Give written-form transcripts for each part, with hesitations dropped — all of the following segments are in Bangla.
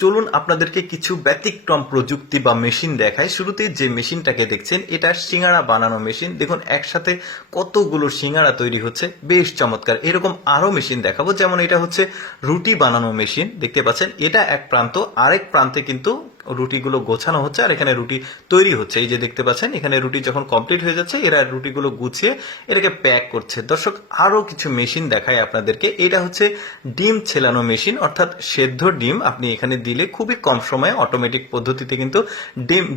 চলুন আপনাদেরকে কিছু ব্যতিক্রম প্রযুক্তি বা মেশিন দেখায়। শুরুতে যে মেশিনটাকে দেখছেন এটা সিঙ্গাড়া বানানো মেশিন। দেখুন একসাথে কতগুলো সিঙ্গাড়া তৈরি হচ্ছে, বেশ চমৎকার। এরকম আরো মেশিন দেখাবো, যেমন এটা হচ্ছে রুটি বানানো মেশিন। দেখতে পাচ্ছেন এটা এক প্রান্ত, আরেক প্রান্তে কিন্তু রুটিগুলো গোছানো হচ্ছে আর এখানে রুটি তৈরি হচ্ছে। এই যে দেখতে পাচ্ছেন এখানে রুটি যখন কমপ্লিট হয়ে যাচ্ছে এরা রুটিগুলো গুছিয়ে এটাকে প্যাক করছে। দর্শক আরো কিছু মেশিন দেখায় আপনাদেরকে। এটা হচ্ছে ডিম ছেলানো মেশিন, অর্থাৎ সেদ্ধ ডিম আপনি এখানে দিলে খুবই কম সময়ে অটোমেটিক পদ্ধতিতে কিন্তু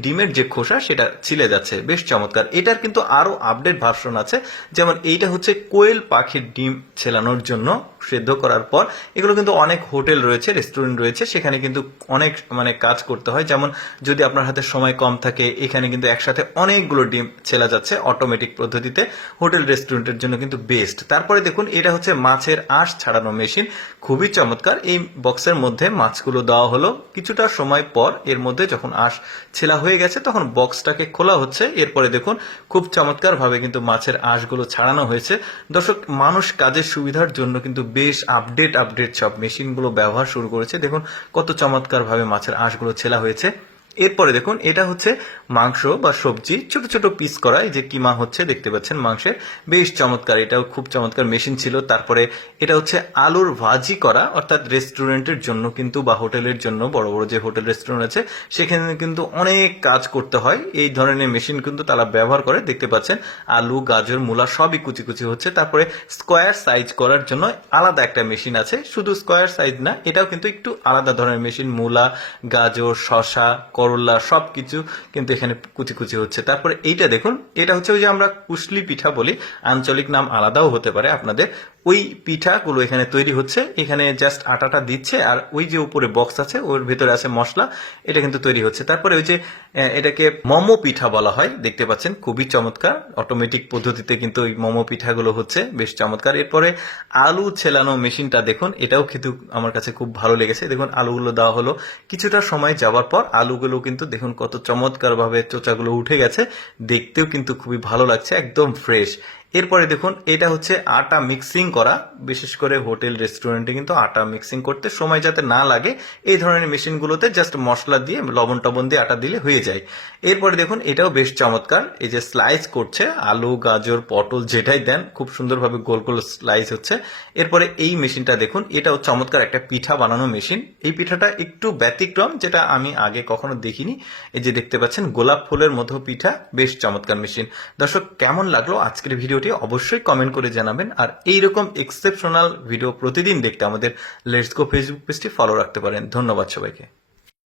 ডিমের যে খোসা সেটা ছিলে যাচ্ছে, বেশ চমৎকার। এটার কিন্তু আরো আপডেট ভার্সন আছে, যেমন এইটা হচ্ছে কোয়েল পাখির ডিম ছেলানোর জন্য সেদ্ধ করার পর। এগুলো কিন্তু অনেক হোটেল রয়েছে, রেস্টুরেন্ট রয়েছে, সেখানে কিন্তু অনেক কাজ করতে হয়। যেমন যদি আপনার হাতে সময় কম থাকে, এখানে কিন্তু একসাথে অনেকগুলো ডিম ছেলা যাচ্ছে অটোমেটিক পদ্ধতিতে। হোটেল রেস্টুরেন্টের জন্য কিন্তু বেস্ট। তারপরে দেখুন এটা হচ্ছে মাছের আঁশ ছাড়ানো মেশিন, খুবই চমৎকার। এই বক্সের মধ্যে মাছগুলো দেওয়া হলো, কিছুটা সময় পর এর মধ্যে যখন আঁশ ছেলা হয়ে গেছে তখন বক্সটাকে খোলা হচ্ছে। এরপরে দেখুন খুব চমৎকার ভাবে কিন্তু মাছের আঁশগুলো ছাড়ানো হয়েছে। দর্শক মানুষ কাজের সুবিধার জন্য কিন্তু বেশ আপডেট সব মেশিনগুলো ব্যবহার শুরু করেছে। দেখুন কত চমৎকার ভাবে মাছের আঁশগুলো ছেলা হয়েছে। এরপরে দেখুন এটা হচ্ছে মাংস বা সবজি ছোট ছোট পিস করা, এই যে কিমা হচ্ছে দেখতে পাচ্ছেন মাংসের, বেশ চমৎকার। এটাও খুব চমৎকার মেশিন ছিল। তারপরে এটা হচ্ছে আলুর ভাজি করা, অর্থাৎ রেস্টুরেন্টের জন্য কিন্তু বা হোটেলের জন্য, বড় বড় যে হোটেল রেস্টুরেন্ট আছে সেখানে কিন্তু অনেক কাজ করতে হয়, এই ধরনের মেশিন কিন্তু তারা ব্যবহার করে। দেখতে পাচ্ছেন আলু গাজর মূলা সবই কুচি কুচি হচ্ছে। তারপরে স্কোয়ার সাইজ করার জন্য আলাদা একটা মেশিন আছে, শুধু স্কোয়ার সাইজ না, এটাও কিন্তু একটু আলাদা ধরনের মেশিন। মূলা গাজর শশা করলা সবকিছু কিন্তু এখানে কুচি কুচি হচ্ছে। তারপরে এইটা দেখুন, এটা হচ্ছে ওই যে আমরা কুশলি পিঠা বলি, আঞ্চলিক নাম আলাদাও হতে পারে আপনাদের। ওই পিঠাগুলো এখানে তৈরি হচ্ছে, এখানে জাস্ট আটাটা দিচ্ছে আর ওই যে উপরে বক্স আছে ওর ভেতরে আছে মশলা, এটা কিন্তু তৈরি হচ্ছে। তারপরে ওই যে এটাকে মোমো পিঠা বলা হয়, দেখতে পাচ্ছেন খুবই চমৎকার। অটোমেটিক পদ্ধতিতে কিন্তু ওই মোমো পিঠাগুলো হচ্ছে, বেশ চমৎকার। এরপরে আলু ছেলানো মেশিনটা দেখুন, এটাও কিন্তু আমার কাছে খুব ভালো লেগেছে। দেখুন আলুগুলো দেওয়া হলো, কিছুটা সময় যাওয়ার পর আলুগুলো কিন্তু দেখুন কত চমৎকার ভাবে চোচাগুলো উঠে গেছে, দেখতেও কিন্তু খুবই ভালো লাগছে, একদম ফ্রেশ। এরপরে দেখুন এটা হচ্ছে আটা মিক্সিং করা, বিশেষ করে হোটেল রেস্টুরেন্টে কিন্তু আটা মিক্সিং করতে সময় যাতে না লাগে এই ধরনের মেশিনগুলোতে জাস্ট মশলা দিয়ে লবণ টবণ দিয়ে আটা দিলে হয়ে যায়। এরপরে দেখুন এটাও বেশ চমৎকার, এই যে স্লাইস করছে আলু গাজর পটল যেটাই দেন খুব সুন্দরভাবে গোল গোল স্লাইস হচ্ছে। এরপরে এই মেশিনটা দেখুন, এটাও চমৎকার একটা পিঠা বানানো মেশিন। এই পিঠাটা একটু ব্যতিক্রম, যেটা আমি আগে কখনো দেখিনি। এই যে দেখতে পাচ্ছেন গোলাপ ফুলের মতো পিঠা, বেশ চমৎকার মেশিন। দর্শক কেমন লাগলো আজকের ভিডিওটি অবশ্যই কমেন্ট করে জানাবেন। আর এইরকম এক্সেপশনাল ভিডিও প্রতিদিন দেখতে আমাদের লেটস গো ফেসবুক পেজটি ফলো রাখতে পারেন। ধন্যবাদ সবাইকে।